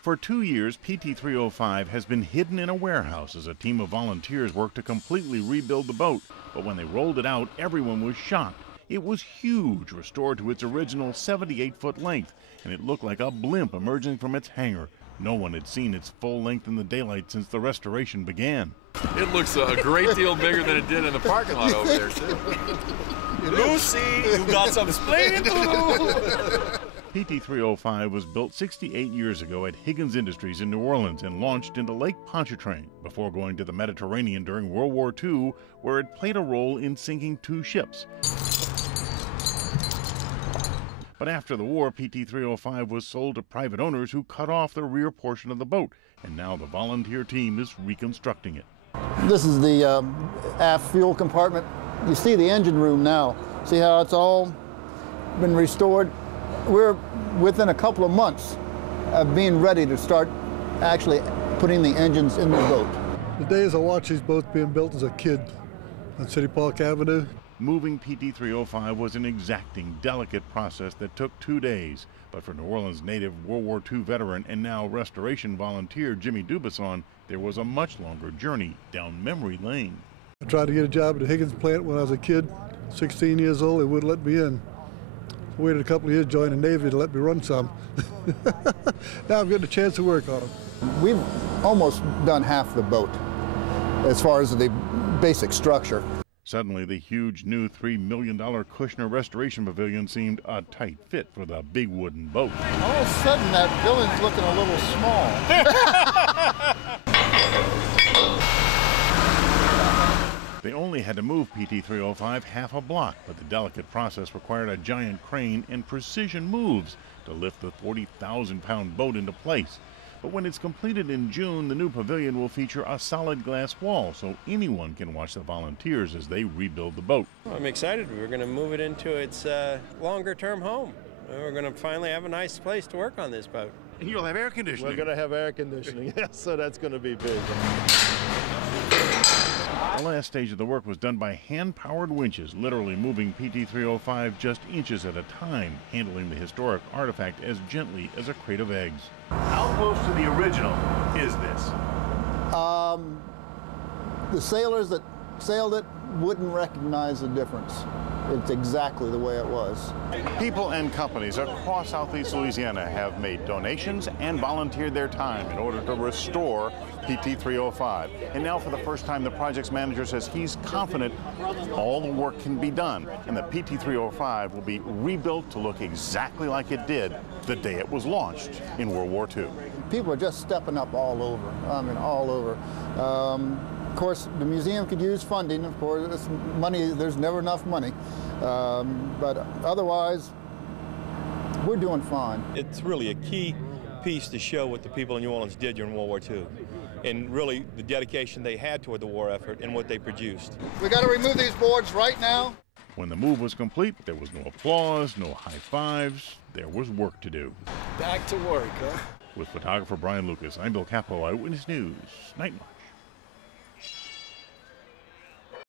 For 2 years, PT305 has been hidden in a warehouse as a team of volunteers worked to completely rebuild the boat. But when they rolled it out, everyone was shocked. It was huge, restored to its original 78-foot length, and it looked like a blimp emerging from its hangar. No one had seen its full length in the daylight since the restoration began. It looks a great deal bigger than it did in the parking lot over there, too. Lucy, you got some explaining to do. PT305 was built 68 years ago at Higgins Industries in New Orleans and launched into Lake Pontchartrain before going to the Mediterranean during World War II, where it played a role in sinking 2 ships. But after the war, PT305 was sold to private owners who cut off the rear portion of the boat, and now the volunteer team is reconstructing it. This is the aft fuel compartment. You see the engine room now. See how it's all been restored? We're within a couple of months of being ready to start actually putting the engines in the boat. The days I watched these boats being built as a kid on City Park Avenue. Moving PT305 was an exacting, delicate process that took 2 days. But for New Orleans native World War II veteran and now restoration volunteer Jimmy Dubasson, there was a much longer journey down memory lane. I tried to get a job at the Higgins plant when I was a kid, 16 years old. They wouldn't let me in. I waited a couple of years, joined the Navy to let me run some. Now I'm getting a chance to work on them. We've almost done half the boat as far as the basic structure. Suddenly, the huge new $3 million Kushner Restoration Pavilion seemed a tight fit for the big wooden boat. All of a sudden, that building's looking a little small. They only had to move PT305 half a block, but the delicate process required a giant crane and precision moves to lift the 40,000-pound boat into place. But when it's completed in June, the new pavilion will feature a solid glass wall, so anyone can watch the volunteers as they rebuild the boat. I'm excited. We're going to move it into its longer-term home. We're going to finally have a nice place to work on this boat. And you'll have air conditioning. We're going to have air conditioning, yes, so that's going to be big. The last stage of the work was done by hand-powered winches, literally moving PT305 just inches at a time, handling the historic artifact as gently as a crate of eggs. How close to the original is this? The sailors that sailed it wouldn't recognize the difference. It's exactly the way it was. People and companies across Southeast Louisiana have made donations and volunteered their time in order to restore PT305. And now for the first time, the project's manager says he's confident all the work can be done and the PT305 will be rebuilt to look exactly like it did the day it was launched in World War II. People are just stepping up all over, I mean, all over. Of course, the museum could use funding. Of course, it's money, there's never enough money. But otherwise, we're doing fine. It's really a key piece to show what the people in New Orleans did during World War II, and really the dedication they had toward the war effort and what they produced. We got to remove these boards right now. When the move was complete, there was no applause, no high fives. There was work to do. Back to work, huh? With photographer Brian Lucas, I'm Bill Capo, Eyewitness News, Nightmark.